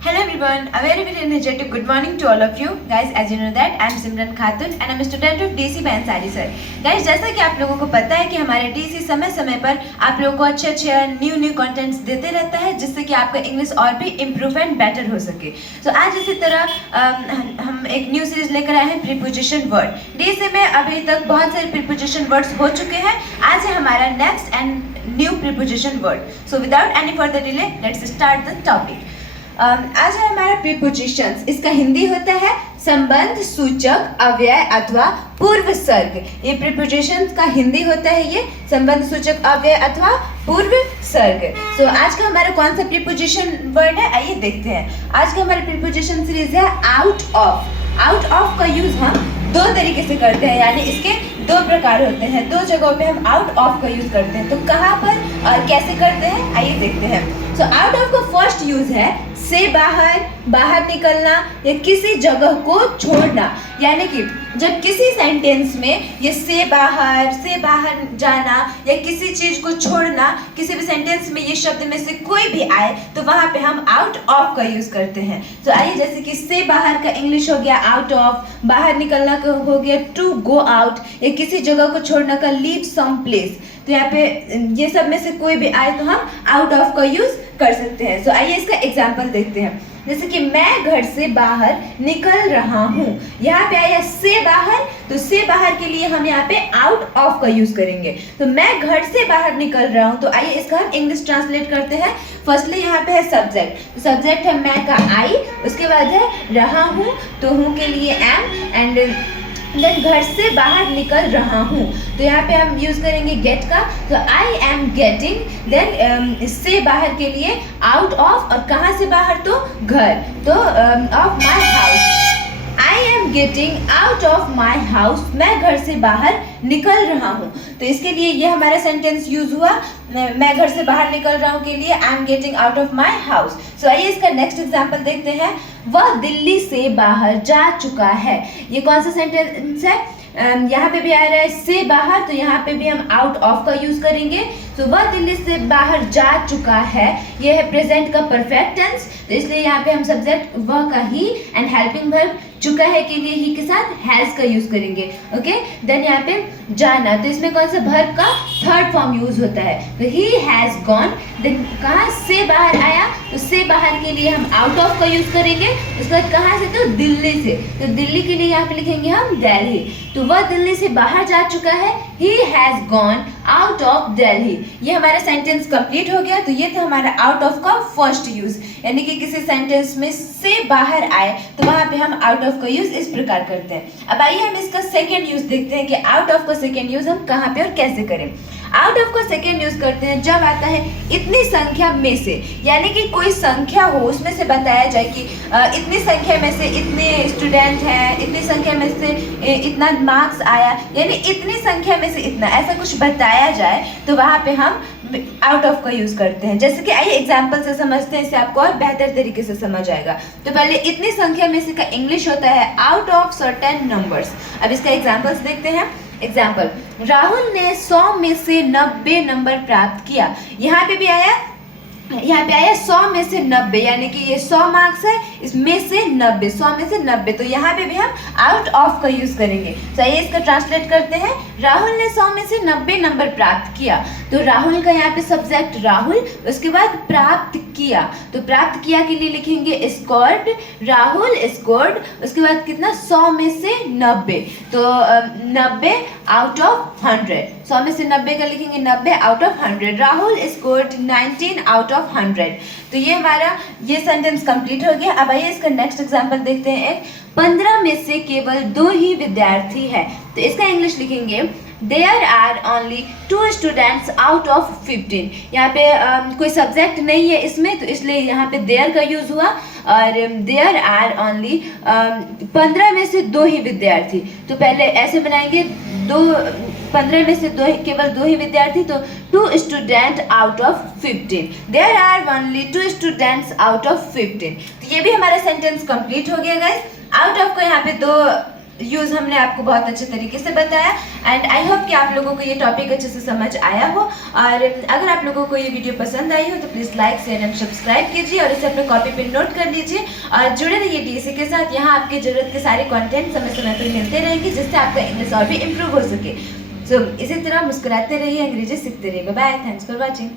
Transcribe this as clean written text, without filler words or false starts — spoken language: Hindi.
Hello everyone, a very energetic good morning to all of you. Guys, as you know that I am Simran Khatun and I am a student of DC by Ansari sir. Guys, जैसा कि आप लोगों को पता है कि हमारे DC समय समय पर आप लोगों को अच्छे न्यू कंटेंट्स देते रहता है जिससे कि आपका इंग्लिश और भी इम्प्रूव एंड बेटर हो सके. So आज इसी तरह हम एक न्यू सीरीज लेकर आए हैं प्रीपोजिशन वर्ड. DC में अभी तक बहुत सारे प्रीपोजिशन वर्ड्स हो चुके हैं. आज है हमारा next and new preposition word. So without any further delay let's start the topic. आज है हमारा प्रीपोजिशंस. इसका हिंदी होता है संबंध सूचक अव्यय अथवा पूर्व सर्ग. ये प्रीपोजिशंस का हिंदी होता है ये संबंध सूचक अव्यय अथवा पूर्व सर्ग. सो आज का हमारा कौन सा प्रीपोजिशन वर्ड है आइए देखते हैं. आज का हमारा प्रीपोजिशन सीरीज है आउट ऑफ. आउट ऑफ का यूज हम दो तरीके से करते हैं, यानी इसके दो प्रकार होते हैं. दो जगहों पे हम आउट ऑफ का यूज करते हैं. तो कहाँ पर और कैसे करते हैं आइए देखते हैं. सो आउट ऑफ का फर्स्ट यूज है से बाहर, बाहर निकलना या किसी जगह को छोड़ना. यानी कि जब किसी सेंटेंस में ये से बाहर जाना या किसी चीज को छोड़ना, किसी भी सेंटेंस में ये शब्द में से कोई भी आए तो वहां पे हम आउट ऑफ का यूज करते हैं. तो आइए जैसे कि से बाहर का इंग्लिश हो गया आउट ऑफ, बाहर निकलना का हो गया टू गो आउट, या किसी जगह को छोड़ना का लीव सम प्लेस. तो यहाँ पे ये सब में से कोई भी आए तो हम आउट ऑफ का यूज कर सकते हैं. सो आइए इसका एग्जाम्पल देखते हैं. जैसे कि मैं घर से बाहर निकल रहा हूँ. यहाँ पे आया से बाहर, तो से बाहर के लिए हम यहाँ पे आउट ऑफ का यूज करेंगे. तो मैं घर से बाहर निकल रहा हूँ. तो आइए इसका हम इंग्लिश ट्रांसलेट करते हैं. फर्स्टली यहाँ पे है सब्जेक्ट. तो सब्जेक्ट है मैं का आई, उसके बाद है रहा हूँ, तो हूँ के लिए एम, एंड देन घर से बाहर निकल रहा हूँ. तो यहाँ पे हम यूज करेंगे गेट का. तो आई एम गेटिंग, देन से बाहर के लिए आउट ऑफ, और कहाँ से बाहर तो घर, तो of my house. I am getting out of my house. मैं घर से बाहर निकल रहा हूँ. तो इसके लिए ये हमारा सेंटेंस यूज हुआ मैं घर से बाहर निकल रहा हूँ के लिए I am getting out of my house. So आइए इसका नेक्स्ट एग्जाम्पल देखते हैं. वह दिल्ली से बाहर जा चुका है. ये कौन सा सेंटेंस है? यहाँ पे भी आ रहा है से बाहर, तो यहाँ पे भी हम आउट ऑफ का यूज करेंगे. तो वह दिल्ली से बाहर जा चुका है, ये है प्रेजेंट का परफेक्ट टेंस. तो इसलिए यहाँ पे हम सब्जेक्ट वह का ही एंड हेल्पिंग वर्ब चुका है के लिए ही के साथ हैज का यूज करेंगे. ओके, देन यहाँ पे जाना, तो इसमें कौन सा वर्ब का थर्ड फॉर्म यूज होता है. तो ही हैज गॉन. देन कहाँ से बाहर आया, तो से बाहर के लिए हम आउट ऑफ का यूज करेंगे. उसके बाद कहाँ से, तो दिल्ली से. तो दिल्ली के लिए यहाँ पे लिखेंगे हम दिल्ली. तो वह दिल्ली से बाहर जा चुका है, he has gone out of Delhi. ये हमारा सेंटेंस कंप्लीट हो गया. तो ये था हमारा आउट ऑफ का फर्स्ट यूज, यानी कि किसी सेंटेंस में से बाहर आए तो वहां पे हम आउट ऑफ का यूज इस प्रकार करते हैं. अब आइए हम इसका सेकेंड यूज देखते हैं कि आउट ऑफ का सेकेंड यूज हम कहाँ पे और कैसे करें. आउट ऑफ का सेकेंड यूज करते हैं जब आता है इतनी संख्या में से, यानी कि कोई संख्या हो उसमें से बताया जाए कि इतनी संख्या में से इतने स्टूडेंट हैं, इतनी संख्या में से इतना मार्क्स आया, यानी इतनी संख्या में से इतना, ऐसा कुछ बताया जाए तो वहाँ पे हम आउट ऑफ का यूज करते हैं. जैसे कि आइए एग्जाम्पल से समझते हैं, इससे आपको और बेहतर तरीके से समझ आएगा. तो पहले इतनी संख्या में से का इंग्लिश होता है आउट ऑफ सर्टेन नंबर्स. अब इसका एग्जाम्पल्स देखते हैं. एग्जाम्पल, राहुल ने 100 में से 90 नंबर प्राप्त किया. यहाँ पे आया 100 में से 90, यानी कि ये 100 मार्क्स है, इसमें से 90, 100 में से 90. तो यहाँ पे भी हम आउट ऑफ का यूज करेंगे. तो आइए इसका ट्रांसलेट करते हैं. राहुल ने 100 में से 90 नंबर प्राप्त किया. तो राहुल का यहाँ पे सब्जेक्ट राहुल, उसके बाद प्राप्त किया. तो प्राप्त किया के लिए लिखेंगे स्कोर्ड. राहुल स्कोर्ड, उसके बाद कितना 100 में से 90, तो 90 आउट ऑफ 100. 100 में से 90 का लिखेंगे 90 out of 100. Rahul scored 19 out of 100. तो ये हमारा ये सेंटेंस कंप्लीट हो गया. अब आइए इसका नेक्स्ट एग्जांपल देखते हैं. 15 में से केवल 2 ही विद्यार्थी है. तो इसका इंग्लिश लिखेंगे there are only 2 students out of 15. यहाँ पे कोई सब्जेक्ट नहीं है इसमें, तो इसलिए यहाँ पे देयर का यूज हुआ. और देयर आर ओनली 15 में से 2 ही विद्यार्थी. तो पहले ऐसे बनाएंगे 15 में से केवल 2 ही विद्यार्थी, तो 2 student out of 15. There are only 2 students out of 15. तो ये भी हमारा सेंटेंस कंप्लीट हो गया गाइस. आउट ऑफ को यहाँ पे 2 यूज़ हमने आपको बहुत अच्छे तरीके से बताया एंड आई होप कि आप लोगों को ये टॉपिक अच्छे से समझ आया हो। और अगर आप लोगों को ये वीडियो पसंद आई हो तो please like share and subscribe कीजिए और इसे अपने कॉपी पे नोट कर लीजिए और जुड़े रहिए डीसी के साथ। यहाँ आपकी ज़रूरत के सारे कंटेंट समय समय पर मिलते रहेंगे जिससे आपका इंग्लिश और भी इम्प्रूव हो सके। सो इसी तरह मुस्कुराते रहिए, अंग्रेजी सीखते रहिए। Bye, thanks for watching.